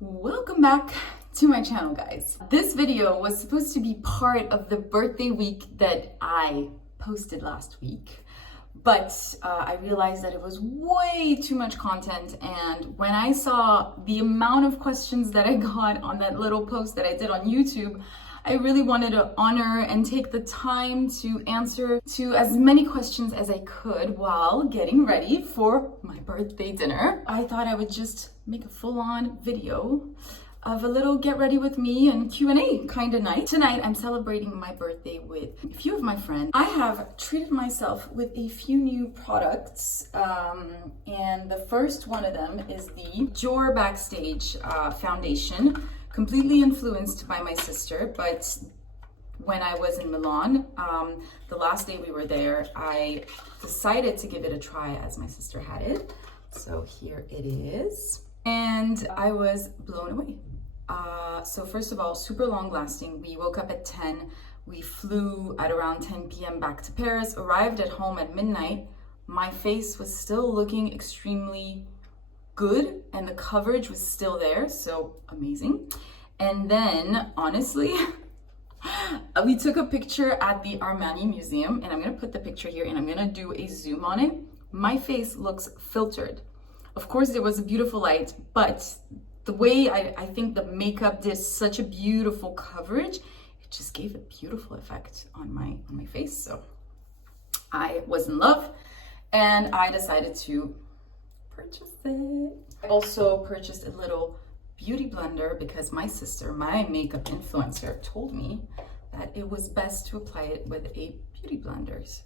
Welcome back to my channel, guys. This video was supposed to be part of the birthday week that I posted last week, but I realized that it was way too much content, and when I saw the amount of questions that I got on that little post that I did on YouTube, I really wanted to honor and take the time to answer to as many questions as I could while getting ready for my birthday dinner. I thought I would just make a full-on video of a little get ready with me and Q&A kind of night. Tonight, I'm celebrating my birthday with a few of my friends. I have treated myself with a few new products, and the first one of them is the Dior Backstage foundation, completely influenced by my sister, but when I was in Milan, the last day we were there, I decided to give it a try as my sister had it. So here it is. And I was blown away. So first of all, super long lasting. We woke up at 10. We flew at around 10 p.m. back to Paris, arrived at home at midnight. My face was still looking extremely good and the coverage was still there, so amazing. And then, honestly, we took a picture at the Armani Museum, and I'm gonna put the picture here and I'm gonna do a zoom on it. My face looks filtered. Of course, there was a beautiful light, but the way I think the makeup did such a beautiful coverage, it just gave a beautiful effect on my face. So I was in love and I decided to purchase it. I also purchased a little beauty blender because my sister, my makeup influencer, told me that it was best to apply it with a beauty blender. So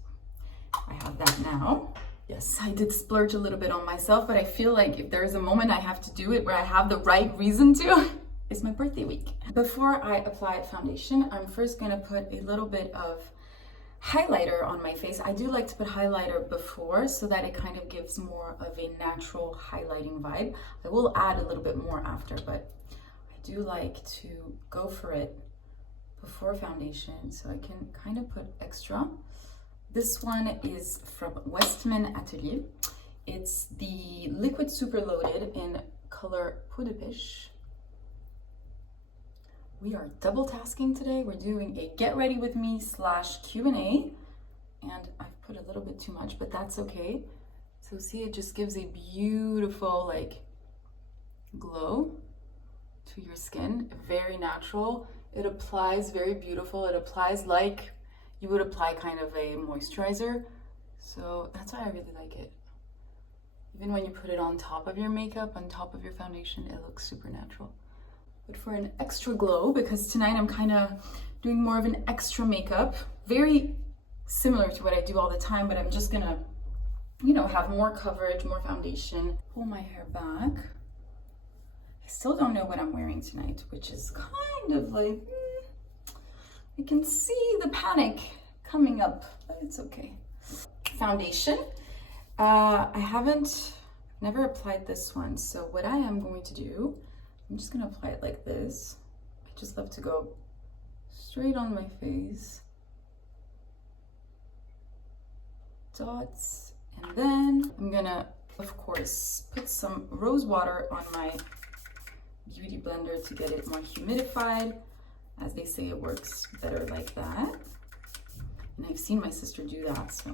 I have that now. Yes, I did splurge a little bit on myself, but I feel like if there's a moment I have to do it where I have the right reason to, it's my birthday week. Before I apply foundation, I'm first gonna put a little bit of highlighter on my face. I do like to put highlighter before so that it kind of gives more of a natural highlighting vibe. I will add a little bit more after, but I do like to go for it before foundation so I can kind of put extra. This one is from Westman Atelier. It's the Liquid Super Loaded in color Peau de Pêche. We are double tasking today. We're doing a get ready with me / Q&A, and I've put a little bit too much, but that's okay. So see, it just gives a beautiful like glow to your skin, very natural. It applies very beautiful. It applies like you would apply kind of a moisturizer. So that's why I really like it. Even when you put it on top of your makeup, on top of your foundation, it looks super natural. But for an extra glow, because tonight I'm kind of doing more of an extra makeup, very similar to what I do all the time, but I'm just gonna, you know, have more coverage, more foundation, pull my hair back. I still don't know what I'm wearing tonight, which is kind of like, I can see the panic coming up, but it's okay. Foundation. Never applied this one, so what I am going to do, I'm just gonna apply it like this. I just love to go straight on my face. Dots, and then I'm gonna, of course, put some rose water on my beauty blender to get it more humidified. As they say, it works better like that. And I've seen my sister do that, so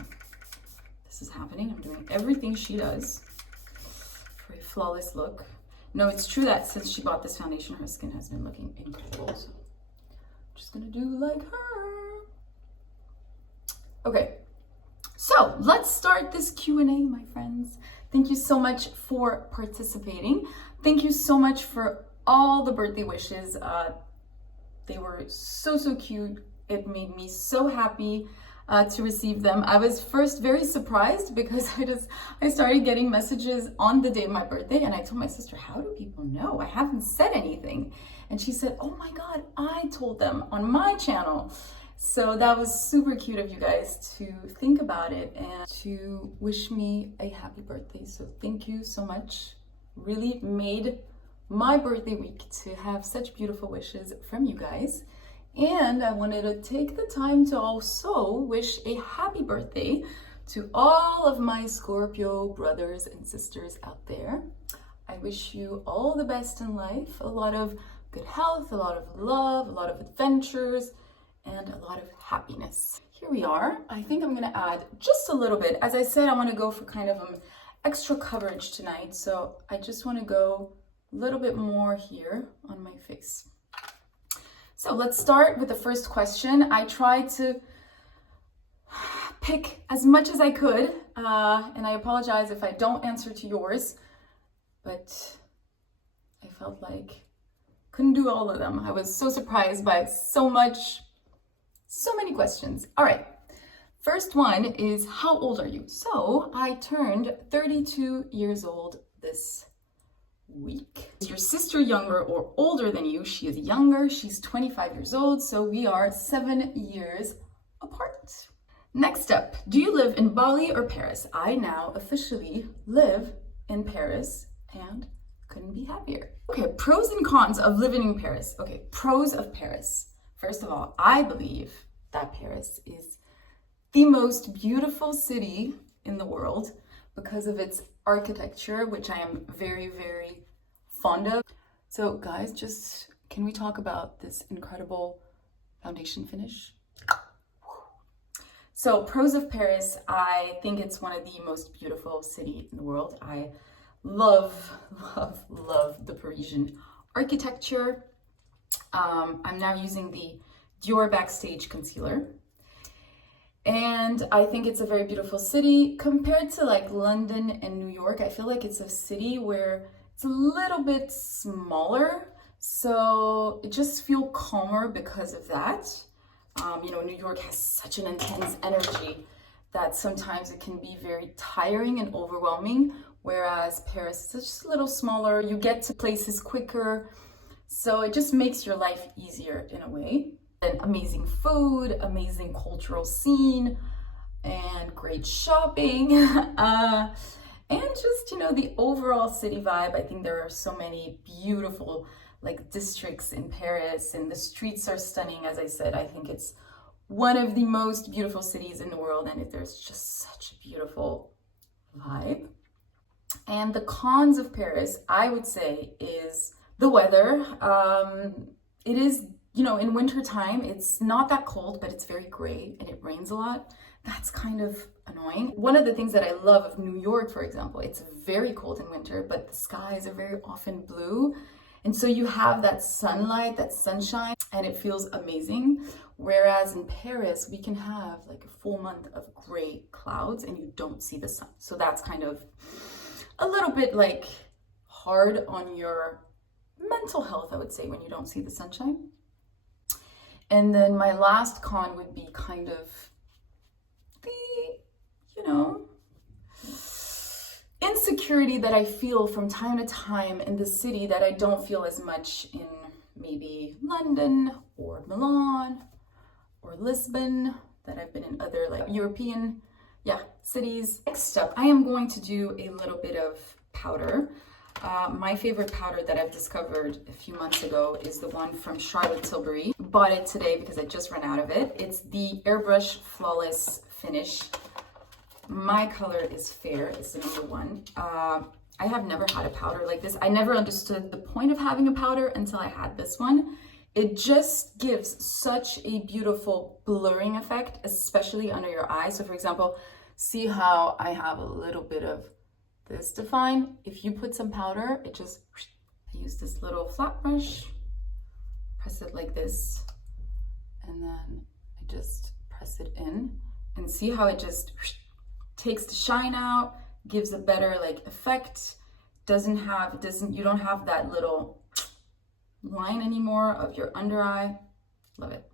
this is happening. I'm doing everything she does for a flawless look. No, it's true that since she bought this foundation, her skin has been looking incredible. So I'm just gonna do like her. Okay, so let's start this Q&A, my friends. Thank you so much for participating. Thank you so much for all the birthday wishes. They were so cute. It made me so happy to receive them. I was first very surprised because I started getting messages on the day of my birthday, and I told my sister, how do people know? I haven't said anything. And she said, oh my God, I told them on my channel. So that was super cute of you guys to think about it and to wish me a happy birthday. So thank you so much. Really made my birthday week to have such beautiful wishes from you guys. And I wanted to take the time to also wish a happy birthday to all of my Scorpio brothers and sisters out there. I wish you all the best in life, a lot of good health, a lot of love, a lot of adventures, and a lot of happiness. Here we are. I think I'm gonna add just a little bit. As I said, I wanna go for kind of an extra coverage tonight, so I just wanna go a little bit more here on my face. So let's start with the first question. I tried to pick as much as I could, and I apologize if I don't answer to yours, but I felt like couldn't do all of them. I was so surprised by so many questions. All right, first one is, how old are you? So I turned 32 years old this week. Is your sister younger or older than you? She is younger. She's 25 years old, so we are 7 years apart. Next up, do you live in Bali or Paris? I now officially live in Paris and couldn't be happier. Okay, pros and cons of living in Paris. Okay, pros of Paris. First of all, I believe that Paris is the most beautiful city in the world because of its architecture, which I am very, very fond of. So guys, just can we talk about this incredible foundation finish? So pros of Paris, I think it's one of the most beautiful cities in the world. I love the Parisian architecture. I'm now using the Dior Backstage Concealer. And I think it's a very beautiful city. Compared to like London and New York, I feel like it's a city where it's a little bit smaller. So it just feels calmer because of that. New York has such an intense energy that sometimes it can be very tiring and overwhelming, whereas Paris is just a little smaller. You get to places quicker, so it just makes your life easier in a way. And amazing food, amazing cultural scene, and great shopping. And just, the overall city vibe. I think there are so many beautiful districts in Paris, and the streets are stunning. As I said, I think it's one of the most beautiful cities in the world, and there's just such a beautiful vibe. And the cons of Paris, I would say, is the weather. It is, in winter time, it's not that cold, but it's very gray and it rains a lot. That's kind of annoying. One of the things that I love of New York, for example, it's very cold in winter, but the skies are very often blue. And so you have that sunlight, that sunshine, and it feels amazing. Whereas in Paris, we can have a full month of gray clouds and you don't see the sun. So that's kind of a little bit hard on your mental health, I would say, when you don't see the sunshine. And then my last con would be kind of the, insecurity that I feel from time to time in the city that I don't feel as much in maybe London or Milan or Lisbon, that I've been in other European cities. Next up, I am going to do a little bit of powder. My favorite powder that I've discovered a few months ago is the one from Charlotte Tilbury. Bought it today because I just ran out of it. It's the Airbrush Flawless Finish. My color is fair, it's the number one. I have never had a powder like this. I never understood the point of having a powder until I had this one. It just gives such a beautiful blurring effect, especially under your eyes. So for example, see how I have a little bit of this define. If you put some powder, I use this little flat brush, press it like this, and then I just press it in, and see how it just takes the shine out, gives a better effect. You don't have that little line anymore of your under eye. Love it.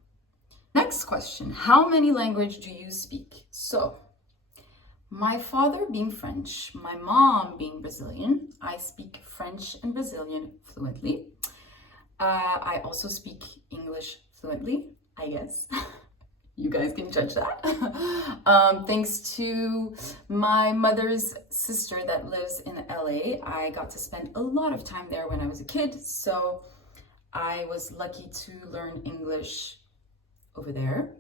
Next question, how many languages do you speak? So my father being French, my mom being Brazilian, I speak French and Brazilian fluently. I also speak English fluently, I guess. You guys can judge that. Thanks to my mother's sister that lives in LA, I got to spend a lot of time there when I was a kid. So I was lucky to learn English over there.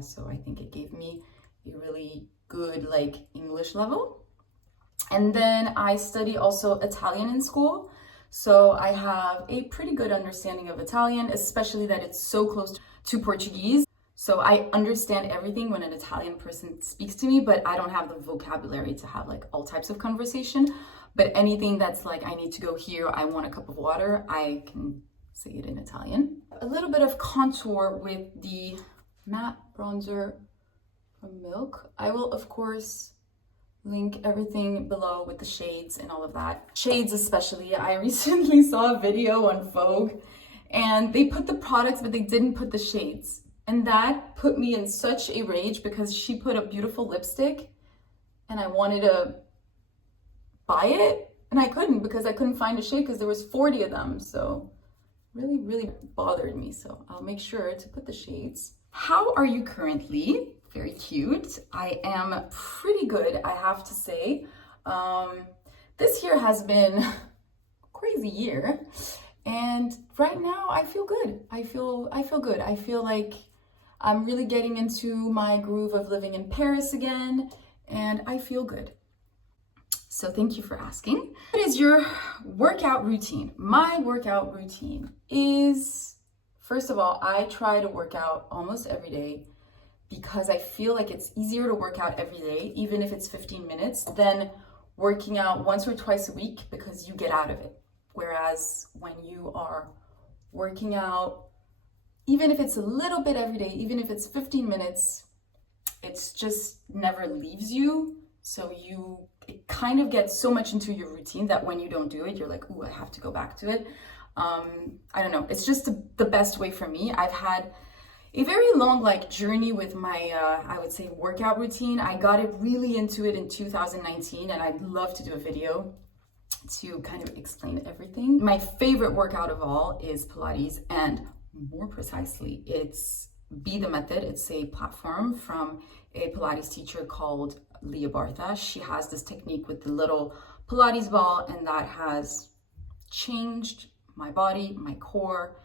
So I think it gave me a really good English level. And then I study also Italian in school. So I have a pretty good understanding of Italian, especially that it's so close to Portuguese. So I understand everything when an Italian person speaks to me, but I don't have the vocabulary to have like all types of conversation. But anything that's like, I need to go here, I want a cup of water, I can say it in Italian. A little bit of contour with the matte bronzer from Milk. I will, of course, link everything below with the shades and all of that. Shades especially. I recently saw a video on Fave and they put the products, but they didn't put the shades. And that put me in such a rage because she put a beautiful lipstick and I wanted to buy it and I couldn't because I couldn't find a shade because there was 40 of them. So really bothered me. So I'll make sure to put the shades. How are you currently? Very cute. I am pretty good, I have to say. This year has been a crazy year. And right now I feel good. I feel good. I feel like I'm really getting into my groove of living in Paris again, and I feel good. So thank you for asking. What is your workout routine? My workout routine is, first of all, I try to work out almost every day because I feel like it's easier to work out every day, even if it's 15 minutes, than working out once or twice a week because you get out of it. Whereas when you are working out, even if it's a little bit every day, even if it's 15 minutes, it's just never leaves you. So it kind of gets so much into your routine that when you don't do it, you're like, ooh, I have to go back to it. I don't know. It's just the best way for me. I've had a very long journey with my, I would say, workout routine. I got it really into it in 2019, and I'd love to do a video to kind of explain everything. My favorite workout of all is Pilates, and more precisely, it's Be The Method. It's a platform from a Pilates teacher called Leah Bartha. She has this technique with the little Pilates ball, and that has changed my body, my core.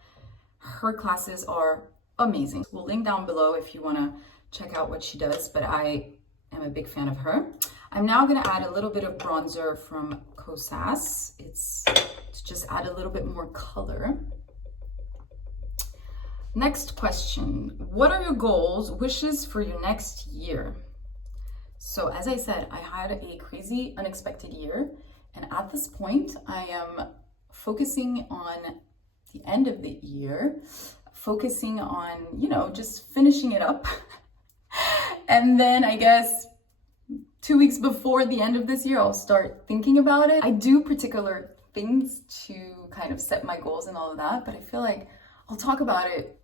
Her classes are amazing. We'll link down below if you want to check out what she does, but I am a big fan of her. I'm now going to add a little bit of bronzer from Kosas. It's to just add a little bit more color. Next question. What are your goals, wishes for your next year? So as I said, I had a crazy, unexpected year. And at this point, I am focusing on the end of the year, focusing on, just finishing it up. And then I guess 2 weeks before the end of this year, I'll start thinking about it. I do particular things to kind of set my goals and all of that, but I feel like I'll talk about it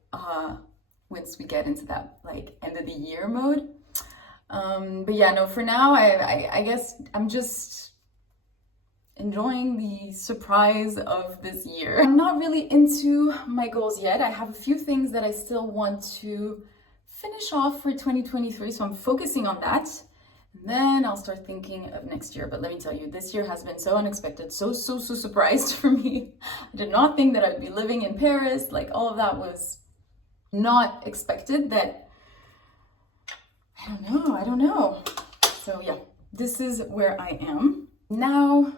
once we get into that end of the year mode. But yeah, no, for now, I guess I'm just enjoying the surprise of this year. I'm not really into my goals yet. I have a few things that I still want to finish off for 2023, so I'm focusing on that. And then I'll start thinking of next year. But let me tell you, this year has been so unexpected, so surprised for me. I did not think that I'd be living in Paris. All of that was not expected. That I don't know. So yeah, this is where I am. Now,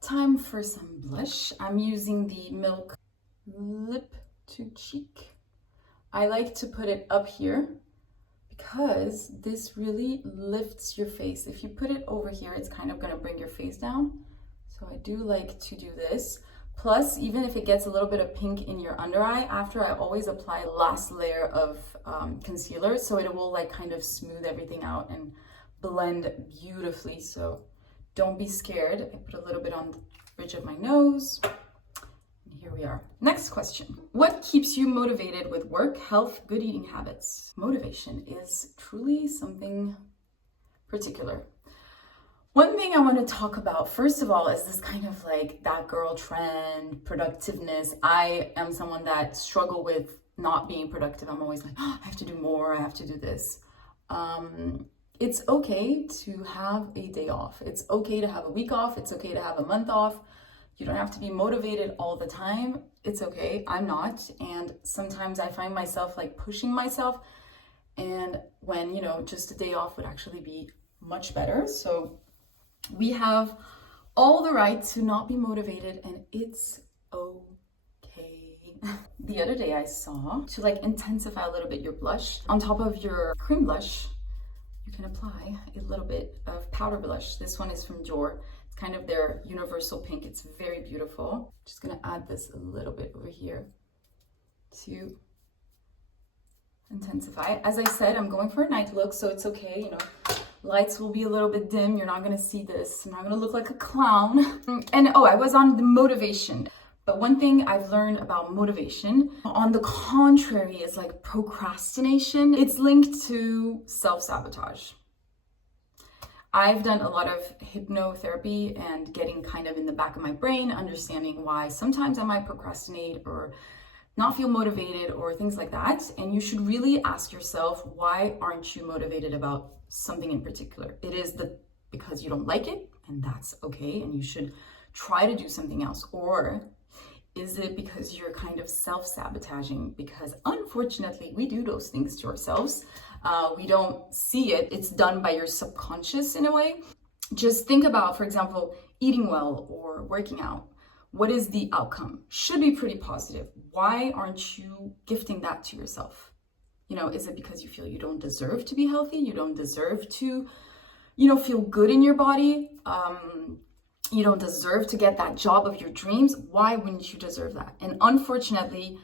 time for some blush. I'm using the Milk Lip to Cheek. I like to put it up here because this really lifts your face. If you put it over here, it's kind of gonna bring your face down. So I do like to do this. Plus, even if it gets a little bit of pink in your under eye, after I always apply last layer of concealer, so it will kind of smooth everything out and blend beautifully. So don't be scared. I put a little bit on the bridge of my nose. Here we are. Next question. What keeps you motivated with work, health, good eating habits? Motivation is truly something particular. One thing I want to talk about, first of all, is this kind of that girl trend, productiveness. I am someone that struggle with not being productive. I'm always I have to do more, I have to do this. It's okay to have a day off. It's okay to have a week off. It's okay to have a month off. You don't have to be motivated all the time. It's okay. I'm not. And sometimes I find myself pushing myself. And when, just a day off would actually be much better. So We have all the right to not be motivated, and it's okay. The other day I saw to like intensify a little bit your blush, on top of your cream blush, you can apply a little bit of powder blush. This one is from Dior. It's kind of their universal pink. It's very beautiful. Just gonna add this a little bit over here to intensify. As I said, I'm going for a night look, so it's okay, you know. Lights will be a little bit dim. You're not gonna see this. I'm not gonna look like a clown. And oh, I was on the motivation. But one thing I've learned about motivation, on the contrary, is like procrastination. It's linked to self-sabotage. I've done a lot of hypnotherapy and getting kind of in the back of my brain, understanding why sometimes I might procrastinate or not feel motivated or things like that. And you should really ask yourself, why aren't you motivated about something in particular? It is because you don't like it, and that's okay, and you should try to do something else. Or is it because you're kind of self-sabotaging? Because unfortunately, we do those things to ourselves. We don't see it. It's done by your subconscious in a way. Just think about, for example, eating well or working out. What is the outcome? Should be pretty positive. Why aren't you gifting that to yourself? You know, is it because you feel you don't deserve to be healthy? You don't deserve to, you know, feel good in your body? You don't deserve to get that job of your dreams. Why wouldn't you deserve that? And unfortunately,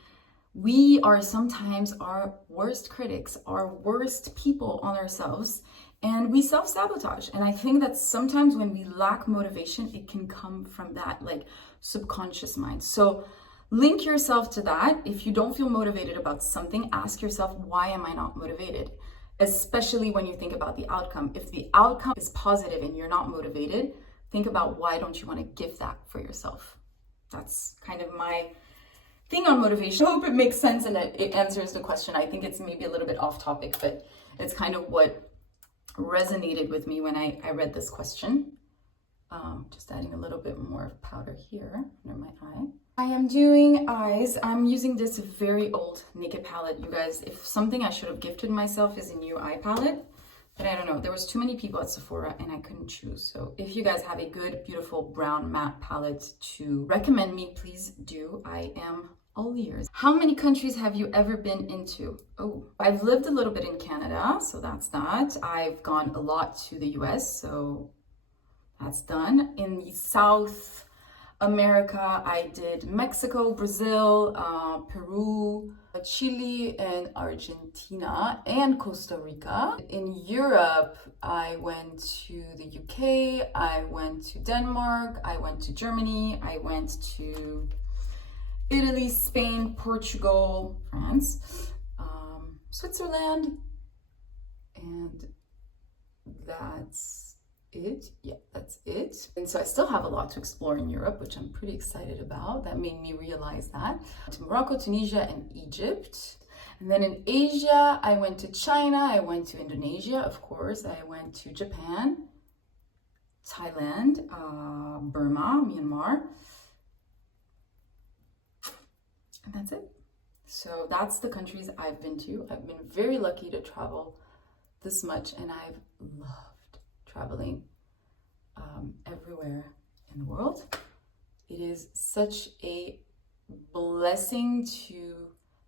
we are sometimes our worst critics, our worst people on ourselves, and we self-sabotage. And I think that sometimes when we lack motivation, it can come from that like subconscious mind. So link yourself to that. If you don't feel motivated about something, ask yourself, why am I not motivated? Especially when you think about the outcome. If the outcome is positive and you're not motivated, think about why don't you want to give that for yourself. That's kind of my thing on motivation. I hope it makes sense and it answers the question. I think it's maybe a little bit off topic, but it's kind of what resonated with me when I read this question. Just adding a little bit more powder here under my eye. I am doing eyes. I'm using this very old Naked palette. You guys, if something I should have gifted myself is a new eye palette, but I don't know. There was too many people at Sephora and I couldn't choose. So if you guys have a good, beautiful brown matte palette to recommend me, please do. I am all ears. How many countries have you ever been into? Oh, I've lived a little bit in Canada, so that's that. I've gone a lot to the US, so that's done. In the South America, I did Mexico, Brazil, Peru, Chile, and Argentina, and Costa Rica. In Europe, I went to the UK, I went to Denmark, I went to Germany, I went to Italy, Spain, Portugal, France, Switzerland, and that's it. Yeah, that's it. And so I still have a lot to explore in Europe, which I'm pretty excited about. That made me realize that. To Morocco, Tunisia, and Egypt. And then in Asia, I went to China, I went to Indonesia, of course, I went to Japan, Thailand, Burma, Myanmar, and that's it. So that's the countries I've been to. I've been very lucky to travel this much, and I've loved traveling everywhere in the world. It is such a blessing to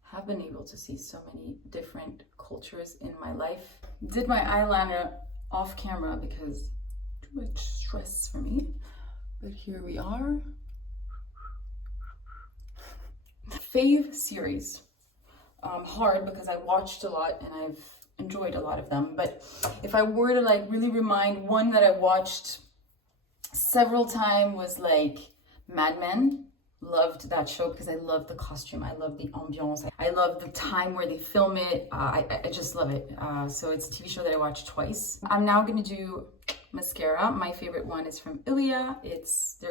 have been able to see so many different cultures in my life. Did my eyeliner off camera because too much stress for me, but here we are. Fave series. Hard because I watched a lot and I've enjoyed a lot of them, but if I were to like really remind, one that I watched several times was like Mad Men. Loved that show because I love the costume, I love the ambiance, I love the time where they film it. I just love it. So it's a TV show that I watched twice. I'm now gonna do mascara. My favorite one is from Ilia. They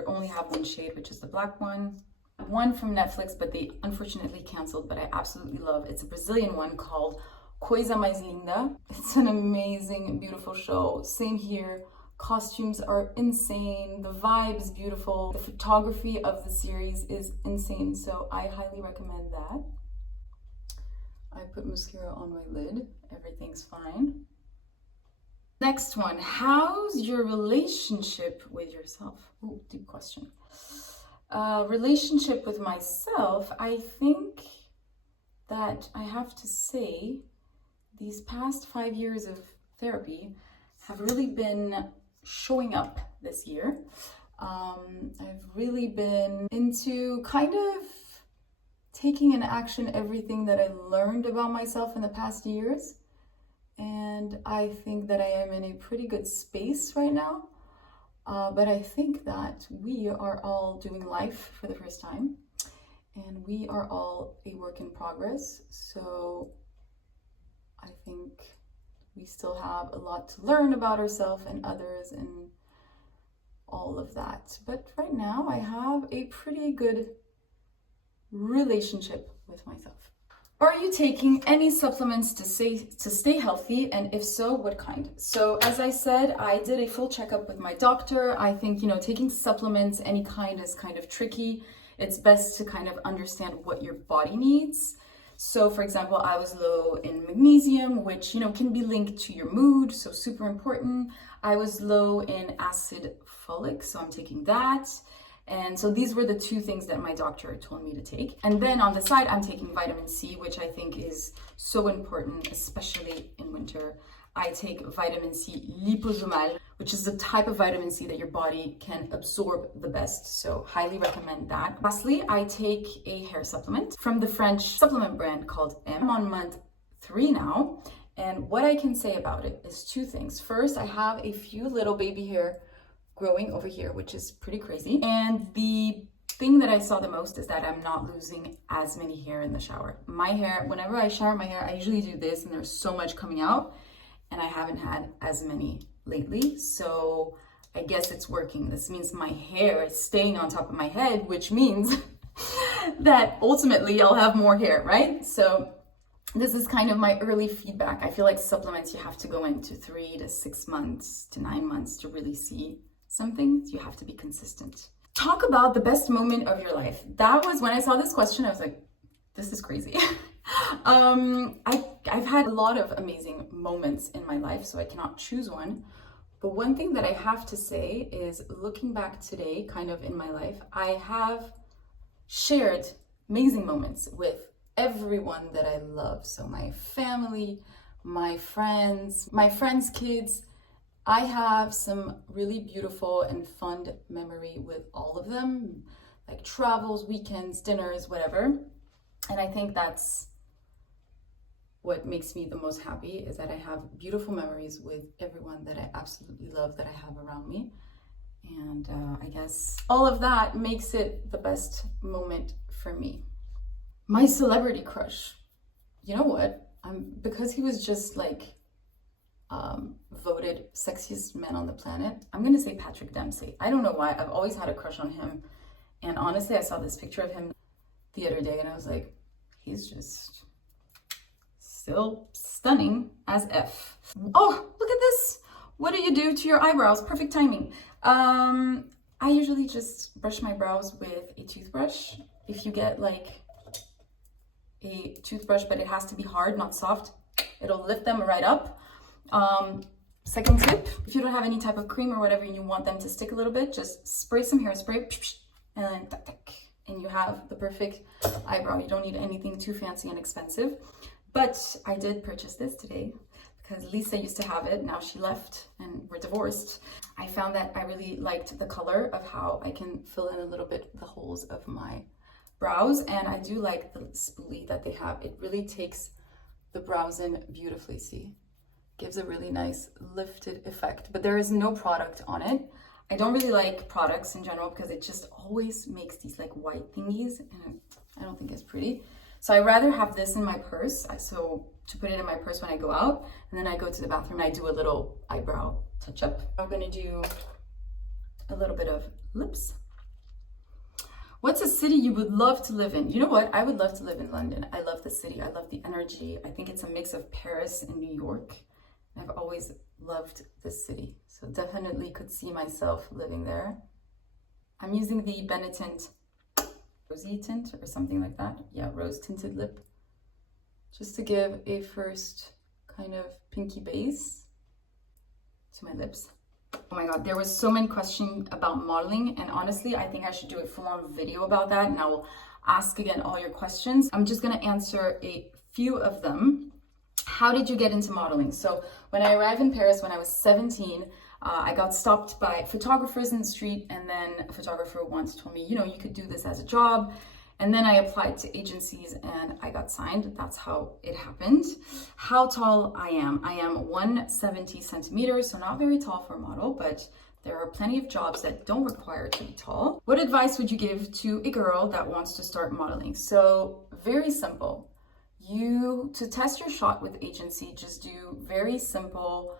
only have one shade, which is the black one. One from Netflix, but they unfortunately canceled, but I absolutely love. It's a Brazilian one called Coisa Mais Linda. It's an amazing, beautiful show. Same here. Costumes are insane. The vibe is beautiful. The photography of the series is insane. So I highly recommend that. I put mascara on my lid. Everything's fine. Next one, how's your relationship with yourself? Ooh, deep question. Relationship with myself, I think that I have to say these past 5 years of therapy have really been showing up this year. I've really been into kind of taking in action everything that I learned about myself in the past years. And I think that I am in a pretty good space right now. But I think that we are all doing life for the first time. And we are all a work in progress. So I think we still have a lot to learn about ourselves and others and all of that. But right now I have a pretty good relationship with myself. Are you taking any supplements to stay healthy? And if so, what kind? So as I said, I did a full checkup with my doctor. I think, taking supplements, any kind, is kind of tricky. It's best to kind of understand what your body needs. So for example, I was low in magnesium, which, can be linked to your mood. So super important. I was low in acid folic, so I'm taking that. And so these were the two things that my doctor told me to take. And then on the side, I'm taking vitamin C, which I think is so important, especially in winter. I take vitamin C liposomal, which is the type of vitamin C that your body can absorb the best. So highly recommend that. Lastly, I take a hair supplement from the French supplement brand called M. I'm on month 3 now. And what I can say about it is two things. First, I have a few little baby hair growing over here, which is pretty crazy. And the thing that I saw the most is that I'm not losing as many hair in the shower. My hair, whenever I shower my hair, I usually do this and there's so much coming out, and I haven't had as many lately. So I guess it's working. This means my hair is staying on top of my head, which means that ultimately I'll have more hair, right? So this is kind of my early feedback. I feel like supplements, you have to go into 3 to 6 months to 9 months to really see something. You have to be consistent. Talk about the best moment of your life. That was when I saw this question, I was like, this is crazy. I've had a lot of amazing moments in my life, so I cannot choose one. But one thing that I have to say is, looking back today, kind of in my life, I have shared amazing moments with everyone that I love. So my family, my friends' kids. I have some really beautiful and fun memory with all of them, like travels, weekends, dinners, whatever. And I think that's what makes me the most happy, is that I have beautiful memories with everyone that I absolutely love, that I have around me. And I guess all of that makes it the best moment for me. My celebrity crush, you know what? Because he was just like voted sexiest man on the planet, I'm gonna say Patrick Dempsey. I don't know why, I've always had a crush on him. And honestly, I saw this picture of him the other day and I was like, he's just still stunning as F. Oh, look at this. What do you do to your eyebrows? Perfect timing. I usually just brush my brows with a toothbrush. If you get like a toothbrush, but it has to be hard, not soft, it'll lift them right up. Second tip, if you don't have any type of cream or whatever and you want them to stick a little bit, just spray some hairspray and then and you have the perfect eyebrow. You don't need anything too fancy and expensive. But I did purchase this today because Lisa used to have it. Now she left and we're divorced. I found that I really liked the color of how I can fill in a little bit the holes of my brows, and I do like the spoolie that they have. It really takes the brows in beautifully. See, gives a really nice lifted effect, but there is no product on it. I don't really like products in general because it just always makes these like white thingies, and I don't think it's pretty. So I rather have this in my purse, so to put it in my purse when I go out, and then I go to the bathroom and I do a little eyebrow touch up. I'm gonna do a little bit of lips. What's a city you would love to live in? You know what? I would love to live in London. I love the city. I love the energy. I think it's a mix of Paris and New York. I've always loved this city. So definitely could see myself living there. I'm using the Benetint rosy tint or something like that. Yeah, rose tinted lip. Just to give a first kind of pinky base. to my lips. Oh my God, there was so many questions about modeling, and honestly, I think I should do a full-on video about that, and I will ask again all your questions. I'm just gonna answer a few of them. How did you get into modeling? So when I arrived in Paris when I was 17, I got stopped by photographers in the street, and then a photographer once told me, you know, you could do this as a job. And then I applied to agencies and I got signed. That's how it happened. How tall I am? I am 170 centimeters, so not very tall for a model, but there are plenty of jobs that don't require to be tall. What advice would you give to a girl that wants to start modeling? So very simple. To test your shot with agency, just do very simple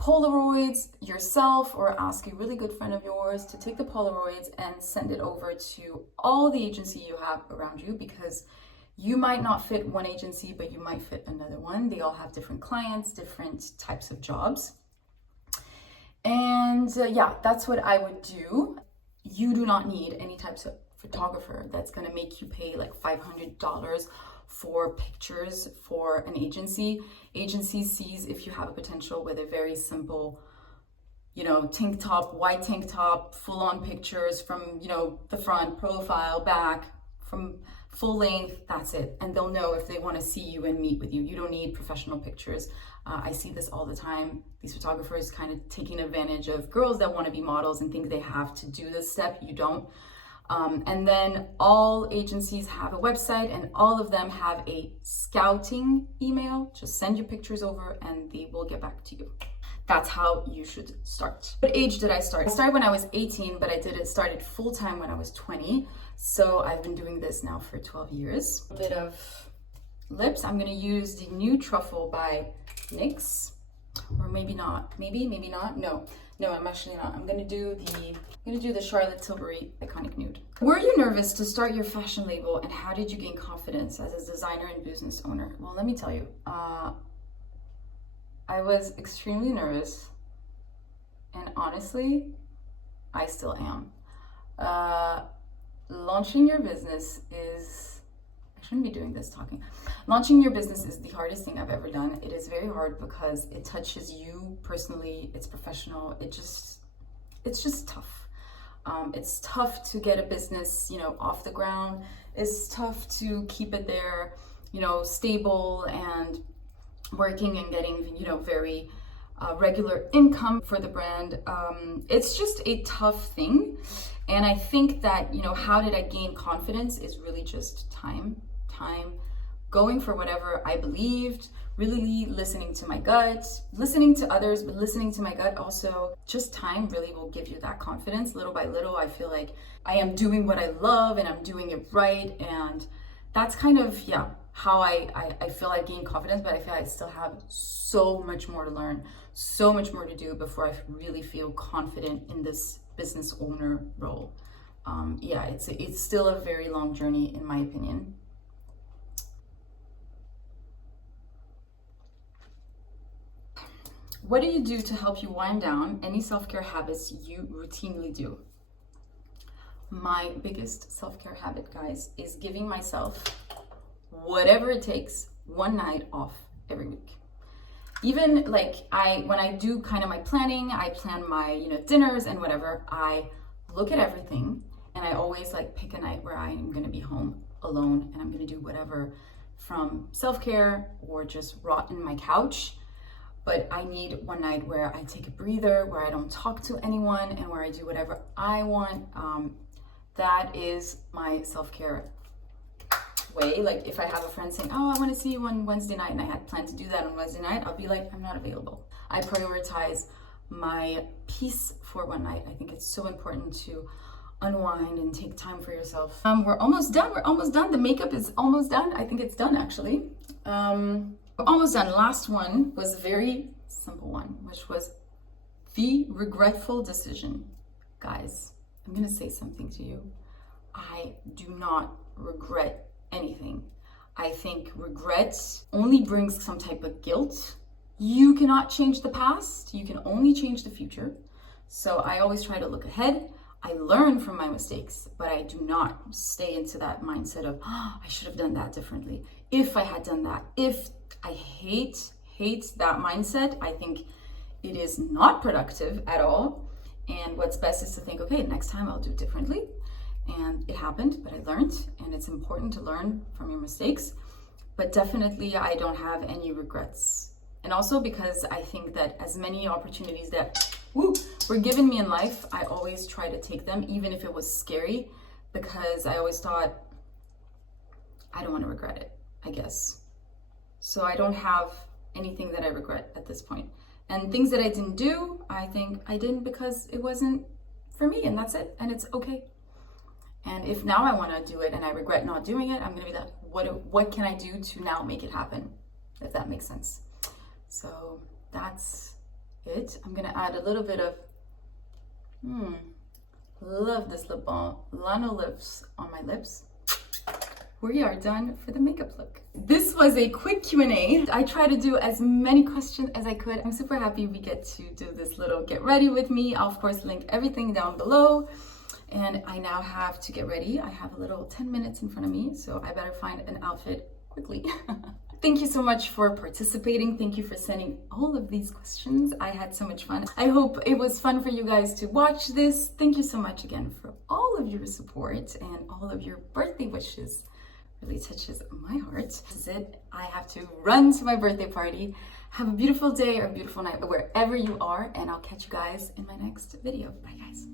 Polaroids yourself, or ask a really good friend of yours to take the Polaroids and send it over to all the agency you have around you, because you might not fit one agency, but you might fit another one. They all have different clients, different types of jobs. And yeah, that's what I would do. You do not need any types of photographer that's gonna make you pay like $500 for pictures for an agency. Agency sees if you have a potential with a very simple, you know, tank top, white tank top, full on pictures from, you know, the front, profile, back, from full length, that's it. And they'll know if they want to see you and meet with you. You don't need professional pictures. I see this all the time. These photographers kind of taking advantage of girls that want to be models and think they have to do this step. You don't. And then all agencies have a website, and all of them have a scouting email. Just send your pictures over and they will get back to you. That's how you should start. What age did I start? I started when I was 18, but I started full-time when I was 20. So I've been doing this now for 12 years. A bit of lips. I'm gonna use the Nude Truffle by NYX, or maybe not. Maybe not. No, I'm actually not. I'm gonna do the Charlotte Tilbury Iconic Nude. Were you nervous to start your fashion label, and how did you gain confidence as a designer and business owner? Well, let me tell you, I was extremely nervous, and honestly, I still am. Launching your business is, I shouldn't be doing this talking. Launching your business is the hardest thing I've ever done. It is very hard because it touches you personally, it's professional, it's just tough. It's tough to get a business, you know, off the ground. It's tough to keep it there, you know, stable and working and getting, you know, very regular income for the brand. It's just a tough thing. And I think that, you know, how did I gain confidence is really just time, going for whatever I believed, really listening to my gut, listening to others, but listening to my gut also. Just time really will give you that confidence. Little by little, I feel like I am doing what I love and I'm doing it right. And that's kind of, yeah, how I feel I gain confidence, but I feel I still have so much more to learn, so much more to do before I really feel confident in this business owner role. Yeah, it's still a very long journey in my opinion. What do you do to help you wind down? Any self-care habits you routinely do? My biggest self-care habit, guys, is giving myself whatever it takes, one night off every week. Even like when I do kind of my planning, I plan my, you know, dinners and whatever, I look at everything and I always like pick a night where I am going to be home alone and I'm going to do whatever from self-care or just rot in my couch. But I need one night where I take a breather, where I don't talk to anyone and where I do whatever I want. That is my self-care way. Like if I have a friend saying, oh, I want to see you on Wednesday night, and I had planned to do that on Wednesday night, I'll be like, I'm not available. I prioritize my peace for one night. I think it's so important to unwind and take time for yourself. We're almost done. The makeup is almost done. I think it's done actually. We're almost done. Last one was a very simple one, which was the regretful decision. Guys, I'm gonna say something to you. I do not regret anything. I think regret only brings some type of guilt. You cannot change the past, you can only change the future. So I always try to look ahead. I learn from my mistakes, but I do not stay into that mindset of, oh, I should have done that differently. If I had done that, I hate that mindset. I think it is not productive at all. And what's best is to think, okay, next time I'll do differently. And it happened, but I learned, and it's important to learn from your mistakes. But definitely I don't have any regrets. And also because I think that as many opportunities that were given me in life, I always try to take them, even if it was scary, because I always thought, I don't want to regret it, I guess. So I don't have anything that I regret at this point. And things that I didn't do, I think I didn't because it wasn't for me, and that's it, and it's okay. And if now I want to do it and I regret not doing it, I'm going to be like, what can I do to now make it happen, if that makes sense. So that's it. I'm going to add a little bit of, love this lip balm, Lano Lips on my lips. We are done for the makeup look. This was a quick Q&A. I tried to do as many questions as I could. I'm super happy we get to do this little get ready with me. I'll of course link everything down below. And I now have to get ready. I have a little 10 minutes in front of me, so I better find an outfit quickly. Thank you so much for participating. Thank you for sending all of these questions. I had so much fun. I hope it was fun for you guys to watch this. Thank you so much again for all of your support and all of your birthday wishes. Really touches my heart. This is it. I have to run to my birthday party. Have a beautiful day or a beautiful night wherever you are, and I'll catch you guys in my next video. Bye guys.